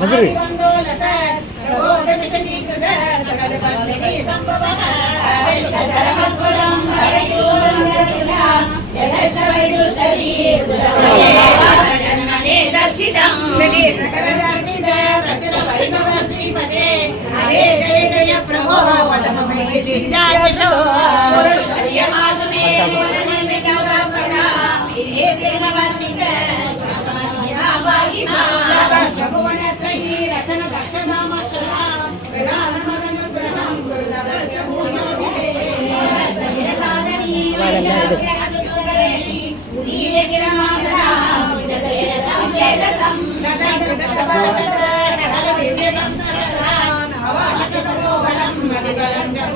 నగరి దర్శితం శ్రీపదే హరే జయ జయ ప్రభో పదమై చిందాయో పురుష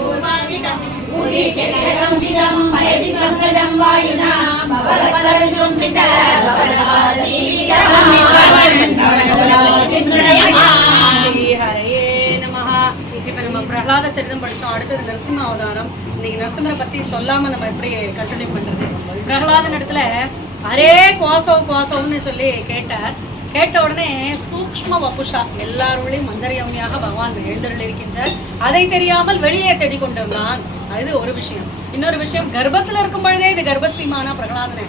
ूर्वादिकम् उदीशकरकम् विदम् मयदिकम् गदम् वायुना பிரகலாத சரிதம் படிச்சோம் அடுத்தது நரசிம்ம அவதாரம் இன்னைக்கு நரசிம்மரை பத்தி சொல்லாம நம்ம எப்படி கண்டினியூ பண்றது பிரகலாத இடத்துல அரே குவாசவ் குவாசவ்னு சொல்லி கேட்டார். கேட்ட உடனே சூக்ம வபுஷா எல்லாரோடையும் மந்தரியமையாக பகவான் எழுந்தருள் இருக்கின்றார். அதை தெரியாமல் வெளியே தேடிக்கொண்டிருந்தான் அது ஒரு விஷயம். இன்னொரு விஷயம் கர்ப்பத்துல இருக்கும் பொழுதே இது கர்ப்பஸ்ரீமானா பிரகலாதனை.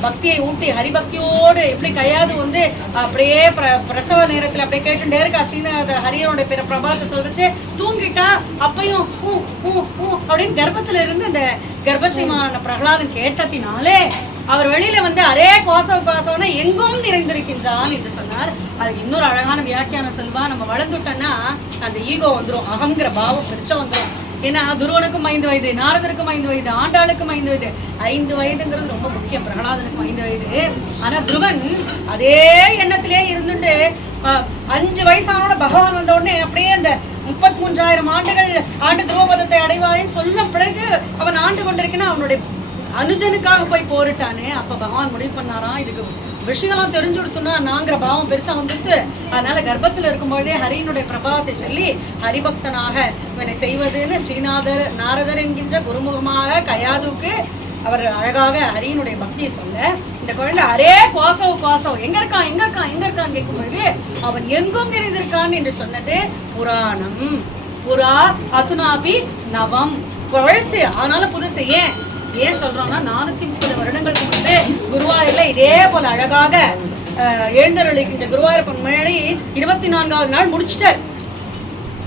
பக்தியை ஊட்டி ஹரிபக்தியோடு எப்படி கையாது வந்து அப்படியே பிர- பிரசவ நேரத்தில் அப்படியே கேட்டுட்டே இருக்கா. ஸ்ரீநாதர் ஹரியனோட பிற பிரபாத்தை சொல்லிச்சு தூங்கிட்டா அப்பையும் ஊ ஊ ஊ அப்படின்னு கர்ப்பத்துல இருந்து அந்த கர்ப்பஸ்ரீமான பிரகலாதன் கேட்டதினாலே அவர் வெளியில வந்து அரே கோசவ கோசவன எங்கும் நிறைந்திருக்கின்றான் என்று சொன்னார். அது இன்னொரு அழகான வியாக்கியான செல்வா நம்ம வளர்ந்துட்டோம்னா அந்த ஈகோ வந்துடும் அகங்கிற பாவம் பிரிச்ச வந்துடும் ஏன்னா துருவனுக்கும் ஐந்து வயது நாரதருக்கும் ஐந்து வயது ஆண்டாளுக்கும் ஐந்து வயது. ஐந்து வயதுங்கிறது ரொம்ப முக்கியம். பிரகலாதனுக்கும் ஐந்து வயது. ஆனா துருவன் அதே எண்ணத்திலே இருந்துட்டு அஞ்சு வயசானோட பகவான் வந்த உடனே அப்படியே அந்த முப்பத்தி மூன்றாயிரம் ஆண்டுகள் ஆண்டு துருவபதத்தை அடைவாயின்னு சொன்ன பிறகு அவன் ஆண்டு கொண்டிருக்கேன்னா அவனுடைய அனுஜனுக்காக போய் போரிட்டானே. அப்ப பகவான் முடிவு பண்ணாராம் இதுக்கு விஷயம்லாம் தெரிஞ்சு கொடுத்தோம்னா நாங்கிற பாவம் பெருசா வந்துட்டு அதனால கர்ப்பத்துல இருக்கும்போதே ஹரியினுடைய பிரபாவத்தை சொல்லி ஹரிபக்தனாக இவனை செய்வதுன்னு ஸ்ரீநாதர் நாரதர் என்கின்ற குருமுகமாக கயாதுக்கு அவர் அழகாக ஹரியினுடைய பக்தியை சொல்ல இந்த குழந்தை அரே பாசவ் கோசவ் எங்க இருக்கான் எங்க இருக்கான் எங்க இருக்கான்னு கேட்கும்பொழுது அவன் எங்கும் நிறைந்திருக்கான் என்று சொன்னது புராணம். புறா அதுனாபி நவம். பழசு ஆனாலும் புதுசு ஏன்? ஏன் சொல்றோம்னா நானூத்தி முப்பது வருடங்களுக்கு முன்பே குருவாயூர்ல இதே போல அழகாக எழுந்தருளிக்கின்ற குருவாயூரப்பன் முன்னாடி இருபத்தி நான்காவது நாள் முடிச்சிட்டார்.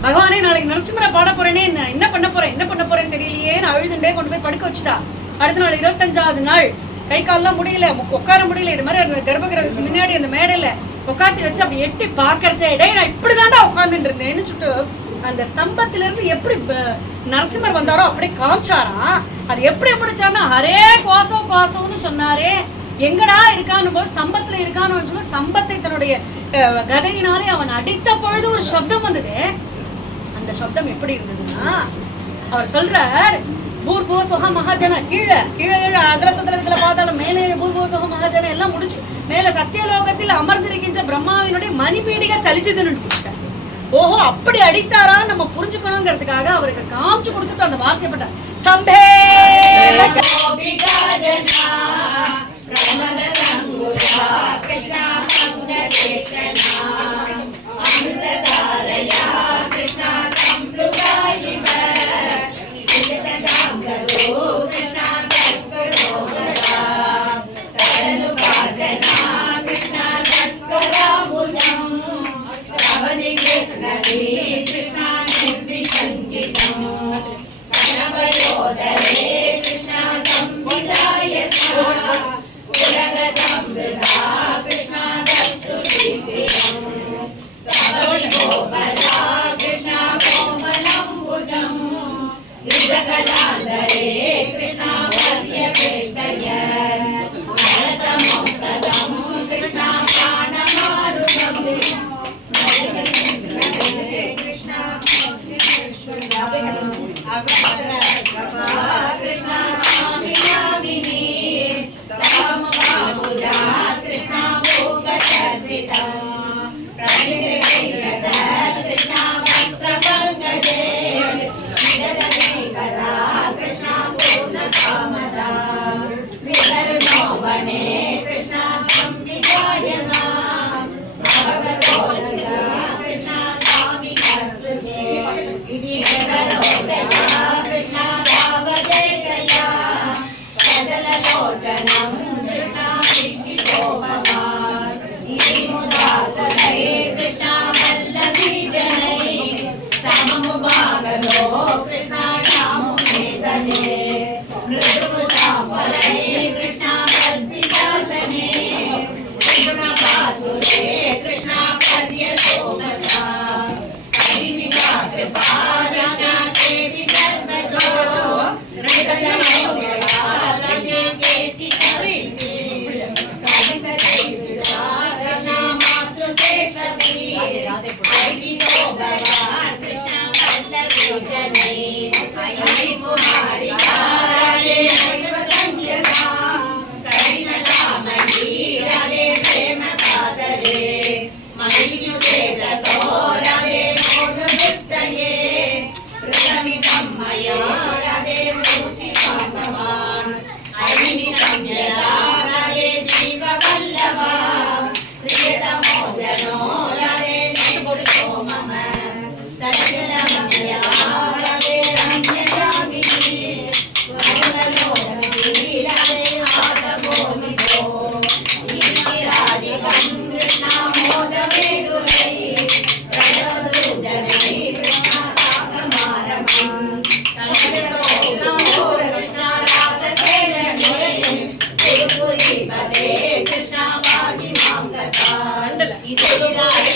பகவானே நாளைக்கு நரசிம்மரை பாட போறேனே என்ன என்ன பண்ண போறேன் என்ன பண்ண போறேன்னு தெரியலையே நான் அழுதுண்டே கொண்டு போய் படுக்க வச்சுட்டா. அடுத்த நாள் இருபத்தஞ்சாவது நாள். கை கால்லாம் முடியல உட்கார முடியல இது மாதிரி அந்த கர்ப்பகிரகத்துக்கு முன்னாடி அந்த மேடையில உட்காந்து வச்சு அப்படி எட்டி பாக்கறச்சே இடையே நான் இப்படிதான்டா உட்காந்துட்டு இருந்தேன்னு சொல்லிட்டு அந்த ஸ்தம்பத்துல இருந்து எப்படி நரசிம்மர் வந்தாரோ அப்படியே காமிச்சாராம். அது எப்படி முடிச்சாருன்னா ஹரே கோசம் கோசம்னு சொன்னாரே எங்கடா இருக்கான்னு போது சம்பத்துல இருக்கான்னு சொல்ல சம்பத்தை தன்னுடைய கதையினாலே அவன் அடித்த பொழுது ஒரு சப்தம் வந்தது. அந்த சப்தம் எப்படி இருந்ததுன்னா அவர் சொல்றார் பூர்போ சுக மகாஜன கீழே கீழே ஏழு அதல சதல பார்த்தாலும் மேலே ஏழு பூர்புவ சுக மகாஜன எல்லாம் முடிச்சு மேல சத்தியலோகத்தில் அமர்ந்திருக்கின்ற பிரம்மாவினுடைய மணிபீடிக சலிச்சதுன்னு ஓஹோ அப்படி அடித்தாரா? நம்ம புரிஞ்சுக்கணுங்கிறதுக்காக அவருக்கு காமிச்சு கொடுத்துட்டு அந்த வார்த்தைப்பட்ட சம்பே! கೃಷ್ಣ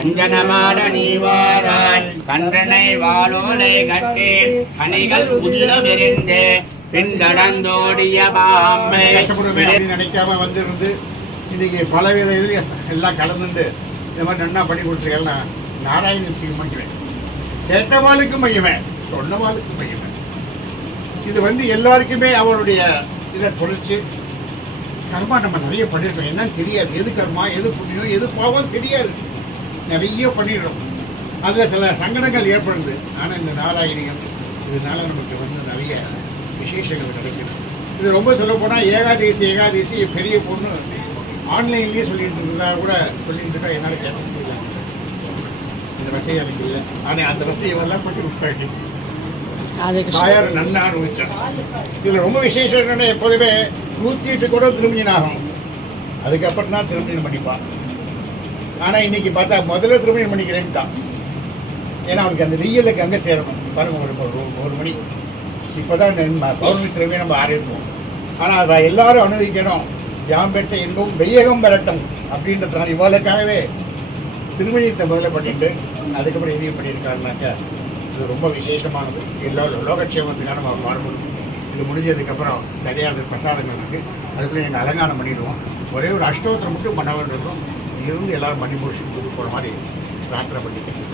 அஞ்சனமான நீவாராய் கன்றனை வாழோலை கட்டேன் கனிகள் உதிர பின்தடந்தோடிய பாம்பை. நினைக்காம வந்திருந்து இன்னைக்கு பலவித இதுல எல்லாம் கலந்துட்டு இந்த மாதிரி நன்னா பண்ணி கொடுத்துருக்கேன் நான் நாராயணத்துக்கு மையுவேன் கேட்டவாளுக்கு மையுவேன் சொன்னவாளுக்கு மையுவேன் இது வந்து எல்லாருக்குமே அவருடைய இதை தொலைச்சு கர்மா நம்ம நிறைய பண்ணியிருக்கோம் என்னன்னு தெரியாது. எது கர்மா எது புண்ணியம் எது பாவம் தெரியாது. நிறைய பண்ணிடுறோம். அதில் சில சங்கடங்கள் ஏற்படுது. ஆனால் இந்த நாராயணியம் இதனால நமக்கு வந்து நிறைய விசேஷங்கள் கிடைக்குது. இது ரொம்ப சொல்ல போனால் ஏகாதேசி ஏகாதேசி பெரிய பொண்ணு ஆன்லைன்லேயே சொல்லிட்டு இருந்தா கூட சொல்லிட்டு இருக்கா என்னால் கேட்க முடியல. இந்த வசதி எனக்கு இல்லை. ஆனால் அந்த வசதியை எல்லாம் பண்ணி கொடுத்தாங்க தாயார் நன்னா அனுபவிச்சான் இதில் ரொம்ப விசேஷம் என்னன்னா எப்போதுமே நூற்றி எட்டு கூட திருமணம் ஆகும் அதுக்கப்புறம் தான் திருமணம் பண்ணிப்பான். ஆனால் இன்னைக்கு பார்த்தா முதல்ல திருமணம் பண்ணிக்கிறேன்ட்டான் ஏன்னா அவனுக்கு அந்த வெயிலுக்கு அங்கே சேரணும். பாருங்க ஒரு ஒரு ஒரு மணி. இப்போ தான் பௌர்ணமி திரும்பி நம்ம ஆரம்பிப்போம். ஆனால் அதை எல்லாரும் அனுபவிக்கணும். யாம் பெற்ற இன்பம் வெய்யகம் வரட்டும் அப்படின்றதுனால இவ்வளோக்காகவே திருமணியத்தை முதல்ல பண்ணிட்டு அதுக்கப்புறம் இதையும் பண்ணியிருக்காருனாக்கா இது ரொம்ப விசேஷமானது. எல்லோரும் லோகக்ஷேமத்துக்காக நம்ம மாறுபடும் இது முடிஞ்சதுக்கப்புறம் தனியார் பிரசாதங்கள் இருக்குது அதுக்குள்ளே எங்கள் அலங்காரம் பண்ணிடுவோம். ஒரே ஒரு அஷ்டோத்திரம் மட்டும் பண்ண வேண்டியிருக்கும். இருந்து எல்லாரும் பண்ணி முடிச்சுட்டு போகிற மாதிரி பிரார்த்தனை பண்ணிக்கிறேன்